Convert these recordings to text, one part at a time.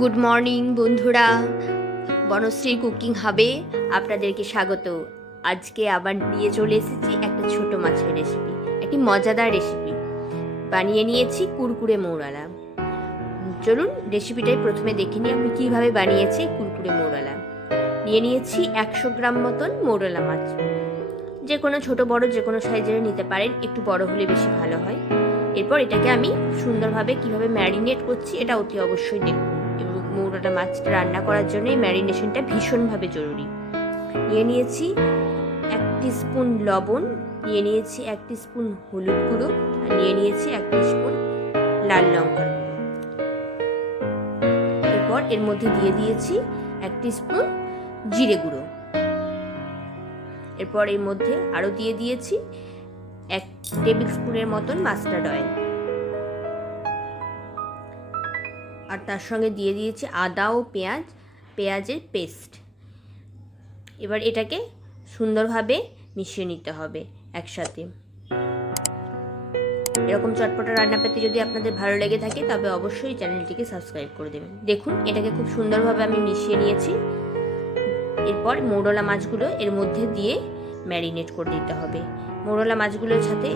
Good morning বন্ধুরা। বনশ্রীর cooking হাবে আপনাদেরকে স্বাগত। আজকে আবার নিয়ে চলে এসেছি একটা ছোট মাছের রেসিপি একটি মজাদার রেসিপি বানিয়ে নিয়েছি কুরকুরে মৌরালা। চলুন রেসিপিটাই প্রথমে দেখে নিই আমি কীভাবে বানিয়েছি কুরকুরে মৌরালা। নিয়ে নিয়েছি একশো গ্রাম মতন মৌরালা মাছ। যে কোনো ছোট, বড় যে কোনো সাইজের নিতে পারেন, একটু বড় হলে বেশি ভালো হয়। এরপর এটাকে আমি সুন্দরভাবে কীভাবে ম্যারিনেট করছি, এটা অতি অবশ্যই দেখুন এবং মৌরাটা মাছটা রান্না করার জন্য এই ম্যারিনেশনটা ভীষণভাবে জরুরি। নিয়ে নিয়েছি এক স্পুন লবণ, নিয়ে নিয়েছি এক স্পুন হলুদ গুঁড়ো, আর নিয়ে নিয়েছি এক স্পুন লাল লঙ্কার এরপর এর মধ্যে দিয়ে দিয়েছি এক স্পুন জিরে গুঁড়ো। এরপর এর মধ্যে আরও দিয়ে দিয়েছি এক টেবিল স্পুনের মতন মাস্টার্ড অয়েল। আর তার সঙ্গে দিয়ে দিয়েছি আদা ও পেঁয়াজ, পেঁয়াজের পেস্ট। এবার এটাকে সুন্দরভাবে মিশিয়ে নিতে হবে একসাথে। এরকম চটপটা রান্না পেতে যদি আপনাদের ভালো লেগে থাকে, তবে অবশ্যই চ্যানেলটিকে সাবস্ক্রাইব করে দেবেন। দেখুন, এটাকে খুব সুন্দরভাবে আমি মিশিয়ে নিয়েছি। এরপর মোড়লা মাছগুলো এর মধ্যে দিয়ে ম্যারিনেট করে দিতে হবে। মোরলা মাছগুলোর সাথে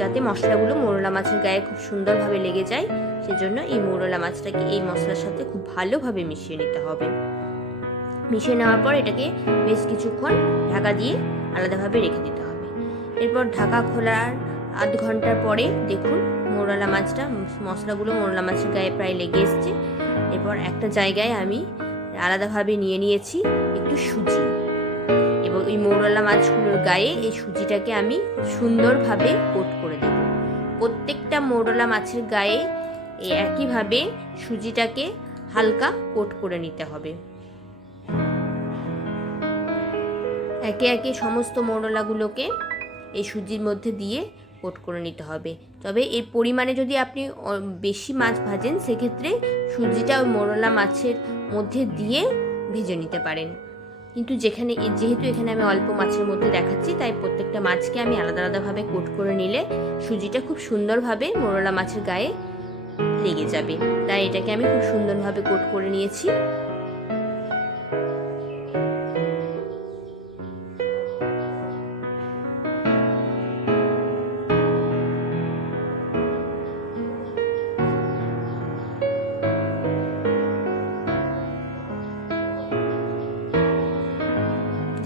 যাতে মশলাগুলো মোরলা মাছের গায়ে খুব সুন্দরভাবে লেগে যায় সেজন্য এই মৌরলা মাছটাকে এই মশলার সাথে খুব ভালোভাবে মিশিয়ে নিতে হবে। মিশিয়ে নেওয়ার পর এটাকে বেশ কিছুক্ষণ ঢাকা দিয়ে আলাদাভাবে রেখে দিতে হবে। এরপর ঢাকা খোলার আধ ঘণ্টার পরে দেখুন মৌরলা মাছটা, মশলাগুলো মৌরলা মাছের গায়ে প্রায় লেগে এসছে। এরপর একটা জায়গায় আমি আলাদাভাবে নিয়ে নিয়েছি একটু সুজি। এবং ওই মৌরলা মাছগুলোর গায়ে এই সুজিটাকে আমি সুন্দরভাবে কোট করে দেব। প্রত্যেকটা মৌরলা মাছের গায়ে একইভাবে সুজিটাকে হালকা কোট করে নিতে হবে। একে একে সমস্ত মৌরলাগুলোকে এই সুজির মধ্যে দিয়ে কোট করে নিতে হবে। তবে এর পরিমাণে যদি আপনি বেশি মাছ ভাজেন, সেক্ষেত্রে সুজিটা ওই মোরলা মাছের মধ্যে দিয়ে ভেজে নিতে পারেন। কিন্তু যেখানে যেহেতু এখানে আমি অল্প মাছের মধ্যে দেখাচ্ছি, তাই প্রত্যেকটা মাছকে আমি আলাদা আলাদাভাবে কোট করে নিলে সুজিটা খুব সুন্দরভাবে মোরলা মাছের গায়ে লেগে যাবে। তাই এটাকে আমি খুব সুন্দরভাবে কোট করে নিয়েছি।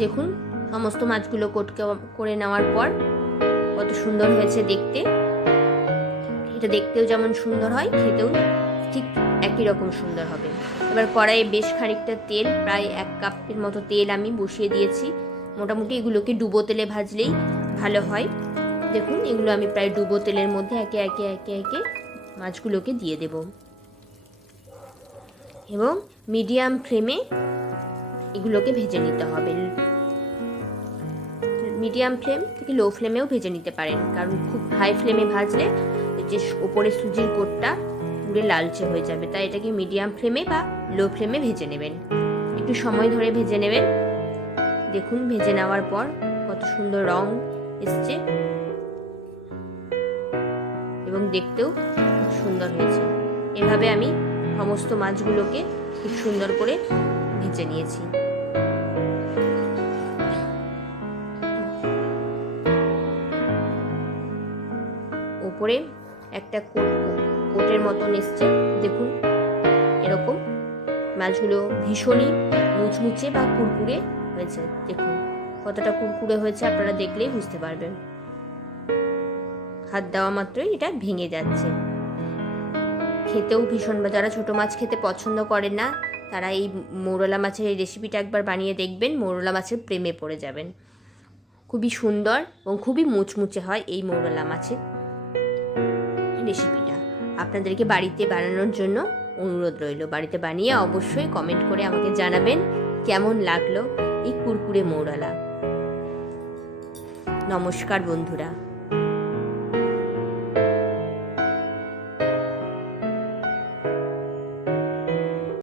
দেখুন, সমস্ত মাছগুলো কোটকে করে নেওয়ার পর কত সুন্দর হয়েছে দেখতে। এটা দেখতেও যেমন সুন্দর হয়, খেতেও ঠিক একই রকম সুন্দর হবে। এবার কড়াইয়ে বেশ খানিকটা তেল, প্রায় এক কাপের মতো তেল আমি বসিয়ে দিয়েছি। মোটামুটি এগুলোকে ডুবো তেলে ভাজলেই ভালো হয়। দেখুন, এগুলো আমি প্রায় ডুবো তেলের মধ্যে একে একে একে একে মাছগুলোকে দিয়ে দেব। এবং মিডিয়াম ফ্লেমে এগুলোকে ভেজে নিতে হবে। মিডিয়াম ফ্লেম থেকে লো ফ্লেমেও ভেজে নিতে পারেন, কারণ খুব হাই ফ্লেমে ভাজলে যে ওপরে সুজির কোটটা পুরে লালচে হয়ে যাবে। তাই এটাকে মিডিয়াম ফ্লেমে বা লো ফ্লেমে ভেজে নেবেন। একটু সময় ধরে ভেজে নেবেন। দেখুন, ভেজে নেওয়ার পর কত সুন্দর রং এসছে। এবং দেখতেও খুব সুন্দর হয়েছে। এভাবে আমি সমস্ত মাছগুলোকে খুব সুন্দর করে ভেজে নিয়েছি। ওপরে একটা কোট, কোটের মতন এসছে, দেখুন। এরকম। মাছগুলো ভীষণই মুচমুচে বা কুরকুরে হয়েছে, দেখুন। কতটা কুরকুরে হয়েছে আপনারা দেখলেই বুঝতে পারবেন। হাত দেওয়া মাত্রই এটা ভেঙে যাচ্ছে। খেতেও ভীষণ বা, যারা ছোটো মাছ খেতে পছন্দ করেন না, তারা এই মৌরলা মাছের এই রেসিপিটা একবার বানিয়ে দেখবেন, মৌরলা মাছের প্রেমে পড়ে যাবেন। খুবই সুন্দর এবং খুবই মুচমুচে হয় এই মৌরলা মাছের রেসিপিটা। আপনাদেরকে বাড়িতে বানানোর জন্য অনুরোধ রইল। বাড়িতে বানিয়ে অবশ্যই কমেন্ট করে আমাকে জানাবেন কেমন লাগল এই কুরকুরে মৌরালা। নমস্কার বন্ধুরা।